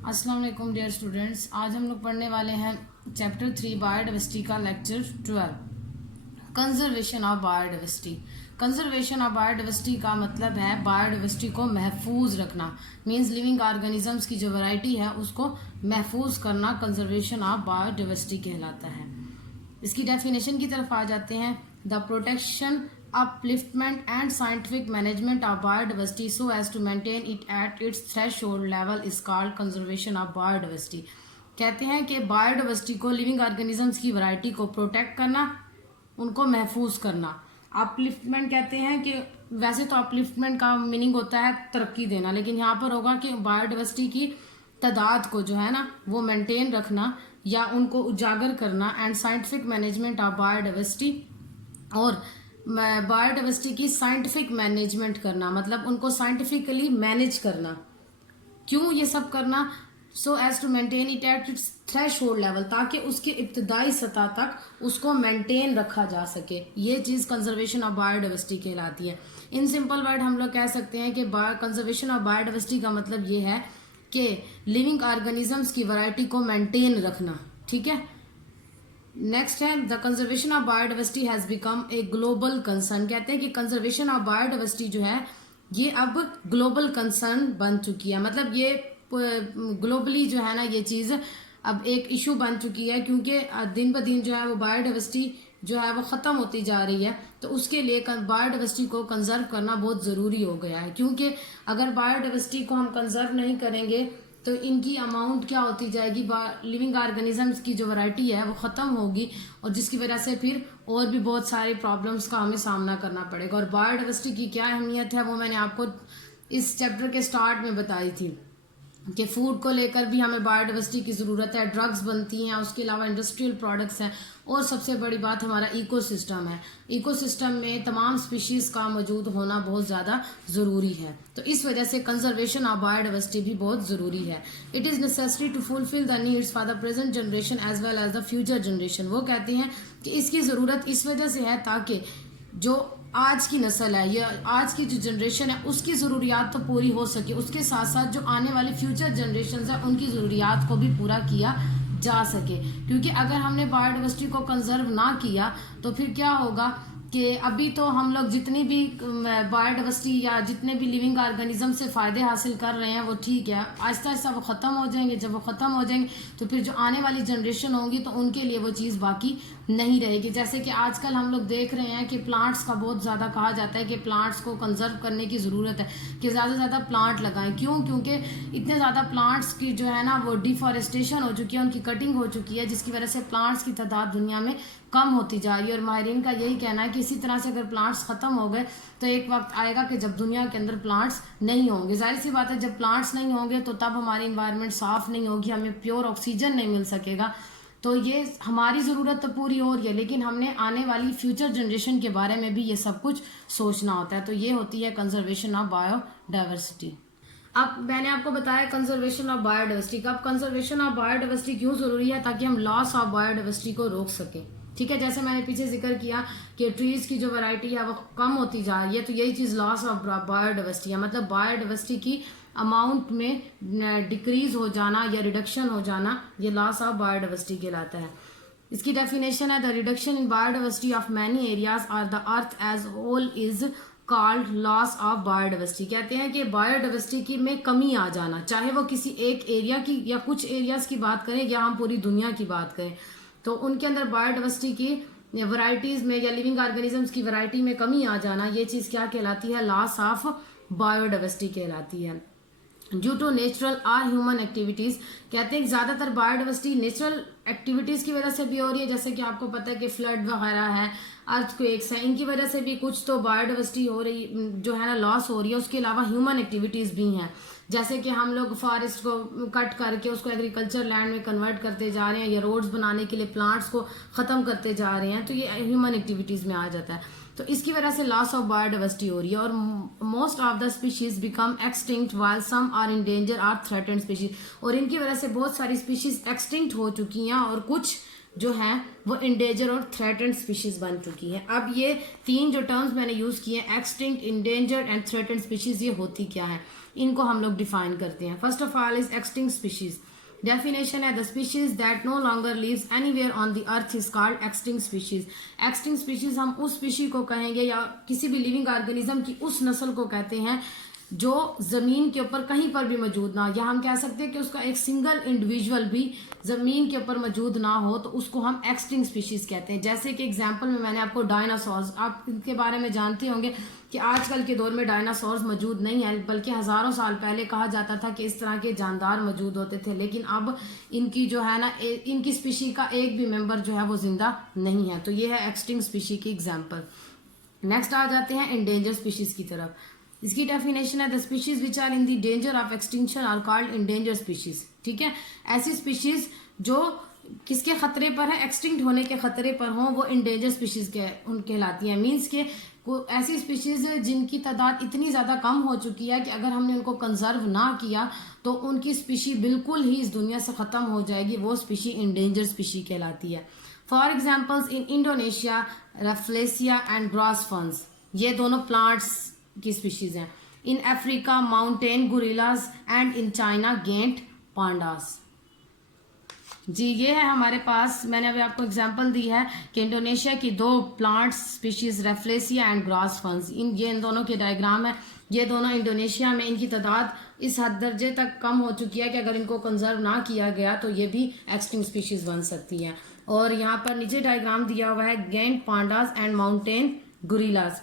अस्सलाम वालेकुम dear students. आज हम लोग पढ़ने वाले हैं चैप्टर 3 बायोडाइवर्सिटी का lecture 12 conservation of biodiversity. Conservation of biodiversity का मतलब है बायोडाइवर्सिटी को महफूज रखना, मींस लिविंग ऑर्गेनिजम्स की जो वैरायटी है उसको महफूज करना कंजर्वेशन ऑफ बायोडाइवर्सिटी कहलाता है। इसकी डेफिनेशन की तरफ आ जाते हैं। The protection upliftment and scientific management of biodiversity so as to maintain it at its threshold level is called conservation of biodiversity। कहते हैं कि बायोडाइवर्सिटी को, लिविंग ऑर्गेनिजम्स की वैरायटी को प्रोटेक्ट करना, उनको महफूज करना। अपलिफ्टमेंट कहते हैं कि वैसे तो अपलिफ्टमेंट का मीनिंग होता है तरक्की देना, लेकिन यहाँ पर होगा कि बायोडाइवर्सिटी की तादाद को जो है ना वो मेंटेन रखना या उनको उजागर करना। And scientific management of biodiversity, और बायोडाइवर्सिटी की साइंटिफिक मैनेजमेंट करना मतलब उनको साइंटिफिकली मैनेज करना। क्यों ये सब करना? So as to maintain it at its threshold level, ताकि उसके इब्तदाई सतह तक उसको मेंटेन रखा जा सके। ये चीज कंजर्वेशन ऑफ बायोडाइवर्सिटी कहलाती है। इन सिंपल वर्ड हम लोग कह सकते हैं कि कंजर्वेशन ऑफ बायोडाइवर्सिटी का मतलब ये है कि लिविंग ऑर्गेनिजम्स की वैरायटी को मेंटेन रखना। ठीक है, नेक्स्ट है the conservation of biodiversity has become a global concern. कहते हैं कि कंजर्वेशन ऑफ बायोडाइवर्सिटी जो है ये अब ग्लोबल कंसर्न बन चुकी है, मतलब ये ग्लोबली जो है ना ये चीज अब एक इशू बन चुकी है, क्योंकि दिन ब दिन जो है वो बायोडाइवर्सिटी जो है वो खत्म होती जा रही है। तो उसके लिए बायोडाइवर्सिटी को कंजर्व करना बहुत जरूरी हो गया है, क्योंकि अगर बायोडाइवर्सिटी को हम कंजर्व नहीं करेंगे तो इनकी अमाउंट क्या होती जाएगी, लिविंग ऑर्गेनिजम्स की जो वैरायटी है वो ख़त्म होगी, और जिसकी वजह से फिर और भी बहुत सारे प्रॉब्लम्स का हमें सामना करना पड़ेगा। और बायोडाइवर्सिटी की क्या अहमियत है वो मैंने आपको इस चैप्टर के स्टार्ट में बताई थी कि फूड को लेकर भी हमें बायोडाइवर्सिटी की ज़रूरत है, ड्रग्स बनती हैं, उसके अलावा इंडस्ट्रियल प्रोडक्ट्स हैं, और सबसे बड़ी बात हमारा इकोसिस्टम है। इकोसिस्टम में तमाम स्पीशीज़ का मौजूद होना बहुत ज़्यादा ज़रूरी है। तो इस वजह से कंजर्वेशन ऑफ बायोडाइवर्सिटी भी बहुत ज़रूरी है। It is necessary to fulfil the needs for the present generation as well as the future generation. वो कहते हैं कि इसकी ज़रूरत इस वजह से है ताकि जो आज की नस्ल है या आज की जो जनरेशन है उसकी ज़रूरियात तो पूरी हो सके, उसके साथ साथ जो आने वाली फ्यूचर जनरेशन है उनकी ज़रूरियात को भी पूरा किया जा सके। क्योंकि अगर हमने बायोडाइवर्सिटी को कंजर्व ना किया तो फिर क्या होगा कि अभी तो हम लोग जितनी भी बायोडाइवर्सिटी या जितने भी लिविंग ऑर्गेनिज्म से फ़ायदे हासिल कर रहे हैं वो ठीक है, आहिस्ता आहिस्ता वो ख़त्म हो जाएंगे। जब वो ख़त्म हो जाएंगे तो फिर जो आने वाली जनरेशन होंगी तो उनके लिए वो चीज़ बाकी नहीं रहेगी। जैसे कि आजकल हम लोग देख रहे हैं कि प्लांट्स का बहुत ज़्यादा कहा जाता है कि प्लांट्स को कंजर्व करने की ज़रूरत है कि ज़्यादा से ज़्यादा प्लांट लगाएं। क्यों? क्योंकि इतने ज़्यादा प्लांट्स की जो है ना वो डिफॉरेस्टेशन हो चुकी है, उनकी कटिंग हो चुकी है, जिसकी वजह से प्लांट्स की तादाद दुनिया में कम होती जा रही है। और माहिरीन का यही कहना है कि इसी तरह से अगर प्लांट्स ख़त्म हो गए तो एक वक्त आएगा कि जब दुनिया के अंदर प्लांट्स नहीं होंगे। जाहिर सी बात है, जब प्लांट्स नहीं होंगे तो तब हमारी इन्वायरमेंट साफ़ नहीं होगी, हमें प्योर ऑक्सीजन नहीं मिल सकेगा। तो ये हमारी ज़रूरत तो पूरी हो रही है, लेकिन हमने आने वाली फ्यूचर जनरेशन के बारे में भी ये सब कुछ सोचना होता है। तो ये होती है कंजर्वेशन ऑफ बायोडाइवर्सिटी। अब मैंने आपको बताया कंजर्वेशन ऑफ बायोडाइवर्सिटी का। अब कंजर्वेशन ऑफ बायोडाइवर्सिटी क्यों ज़रूरी है? ताकि हम लॉस ऑफ बायोडाइवर्सिटी को रोक सकें। ठीक है, जैसे मैंने पीछे जिक्र किया कि ट्रीज़ की जो वैरायटी है वो कम होती जा रही है, तो यही चीज़ लॉस ऑफ बायोडाइवर्सिटी है। मतलब बायोडाइवर्सिटी की अमाउंट में डिक्रीज हो जाना या रिडक्शन हो जाना, ये लॉस ऑफ बायोडाइवर्सिटी कहलाता है। इसकी डेफिनेशन है the reduction in biodiversity of many areas और the earth as whole is called loss of biodiversity. कहते हैं कि बायोडाइवर्सिटी की में कमी आ जाना, चाहे वो किसी एक एरिया की या कुछ एरियाज की बात करें या हम पूरी दुनिया की बात करें, तो उनके अंदर बायोडाइवर्सिटी की वैरायटीज में या लिविंग ऑर्गेनिजम्स की वैरायटी में कमी आ जाना, ये चीज़ क्या कहलाती है? लॉस ऑफ बायोडाइवर्सिटी कहलाती है। ड्यू टू नेचुरल और ह्यूमन एक्टिविटीज़, कहते हैं ज़्यादातर बायोडाइवर्सिटी नेचुरल एक्टिविटीज़ की वजह से भी हो रही है, जैसे कि आपको पता है कि फ्लड वगैरह है, अर्थक्वेक्स हैं, इनकी वजह से भी कुछ तो बायोडाइवर्सिटी हो रही जो है ना लॉस हो रही है। उसके अलावा ह्यूमन एक्टिविटीज़ भी हैं, जैसे कि हम लोग फॉरेस्ट को कट करके उसको एग्रीकल्चर लैंड में कन्वर्ट करते जा रहे हैं या रोड्स बनाने के लिए प्लांट्स को ख़त्म करते जा रहे हैं, तो ये ह्यूमन एक्टिविटीज़ में आ जाता है। तो इसकी वजह से लॉस ऑफ बायोडाइवर्सिटी हो रही है और most of the species become extinct while some are in danger are threatened species. और इनकी वजह से बहुत सारी स्पीशीज एक्सटिंक्ट हो चुकी हैं और कुछ जो है वो इंडेंजर और थ्रेटेंड स्पीशीज बन चुकी है। अब ये तीन जो टर्म्स मैंने यूज किए, extinct, endangered and threatened species, ये होती क्या है? इनको हम लोग डिफाइन करते हैं। First of all is extinct species. Definition है the species that no longer lives anywhere on the earth is called extinct species. Extinct species हम उस स्पीशी को कहेंगे या किसी भी लिविंग ऑर्गेनिज्म की उस नस्ल को कहते हैं जो जमीन के ऊपर कहीं पर भी मौजूद ना हो, या हम कह सकते हैं कि उसका एक सिंगल इंडिविजुअल भी जमीन के ऊपर मौजूद ना हो, तो उसको हम एक्सटिंक्ट स्पीशीज कहते हैं। जैसे कि एग्जांपल में मैंने आपको डायनासोर्स, आप इनके बारे में जानते होंगे कि आजकल के दौर में डायनासोर्स मौजूद नहीं है, बल्कि हजारों साल पहले कहा जाता था कि इस तरह के जानदार मौजूद होते थे, लेकिन अब इनकी जो है ना इनकी स्पीशी का एक भी मेंबर जो है वो जिंदा नहीं है। तो ये है एक्सटिंक्ट स्पीशी की एग्जाम्पल। नेक्स्ट आ जाते हैं इंडेंजर स्पीशीज की तरफ। इसकी डेफिनेशन है the species which are in the danger of extinction are called endangered species. ठीक है, ऐसी स्पीशीज जो किसके खतरे पर है, एक्सटिंक्ट होने के खतरे पर हो, वो इंडेंजर स्पीशीज कहलाती है। मीन्स के ऐसी स्पीशीज जिनकी तादाद इतनी ज्यादा कम हो चुकी है कि अगर हमने उनको कंजर्व ना किया तो उनकी स्पीशी बिल्कुल ही इस दुनिया से खत्म हो जाएगी, वो स्पीशी इंडेंजर स्पीशी कहलाती है। For examples in Indonesia rafflesia and grass ferns, ये दोनों प्लांट्स की स्पीशीज हैं। In Africa mountain gorillas and in China giant pandas. जी ये है हमारे पास, मैंने अभी आपको एग्जांपल दी है कि इंडोनेशिया की दो plants species rafflesia and grass ferns, इन दोनों के डायग्राम है। ये दोनों इंडोनेशिया में इनकी तादाद इस हद दर्जे तक कम हो चुकी है कि अगर इनको कंजर्व ना किया गया तो ये भी एक्सटिंक्ट स्पीशीज बन सकती है। और यहाँ पर नीचे डायग्राम दिया हुआ है giant pandas and mountain gorillas.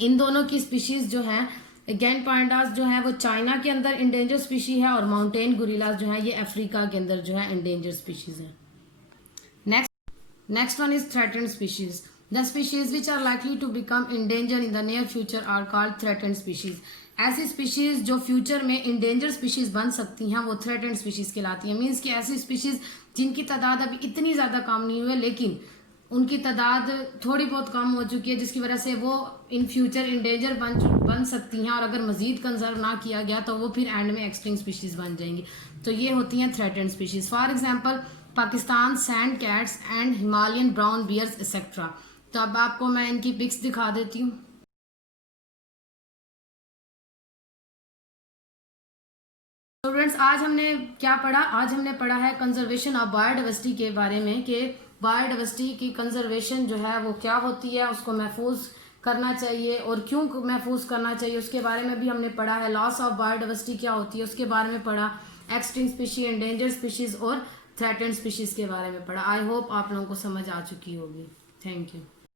इन दोनों की स्पीशीज जो है, गेंट पांडास जो है वो चाइना के अंदर इंडेंजर स्पीशी है और माउंटेन गोरिल्लाज जो है ये अफ्रीका के अंदर जो है इंडेंजर स्पीशीज है। Next one is threatened species. The species which are likely to become endanger in the near future are called threatened species. ऐसी स्पीशीज जो फ्यूचर में इंडेंजर स्पीशीज बन सकती हैं वो थ्रेटेंड स्पीशीज कहलाती है। मीन्स कि ऐसी स्पीशीज जिनकी तादाद अभी इतनी ज्यादा कम नहीं हुई लेकिन उनकी तादाद थोड़ी बहुत कम हो चुकी है, जिसकी वजह से वो इन फ्यूचर इंडेंजर बन सकती हैं, और अगर मजीद कंजर्व ना किया गया तो वो फिर एंड में एक्सटिंक्ट स्पीशीज बन जाएंगी। तो ये होती हैं threatened species. For example Pakistan sand cats and Himalayan brown bears etcetera. तो अब आपको मैं इनकी पिक्स दिखा देती हूँ। स्टूडेंट्स आज हमने क्या पढ़ा, आज हमने पढ़ा है कंजर्वेशन ऑफ बायोडाइवर्सिटी के बारे में, कि बायोडाइवर्सिटी की कंजर्वेशन जो है वो क्या होती है, उसको महफूज करना चाहिए और क्यों महफूज करना चाहिए उसके बारे में भी हमने पढ़ा है। लॉस ऑफ बायोडाइवर्सिटी क्या होती है उसके बारे में पढ़ा, एक्सटिंक्ट स्पीशीज, एंडेंजर्ड स्पीशीज और थ्रेटेंड स्पीशीज के बारे में पढ़ा। आई होप आप लोगों को समझ आ चुकी होगी। Thank you.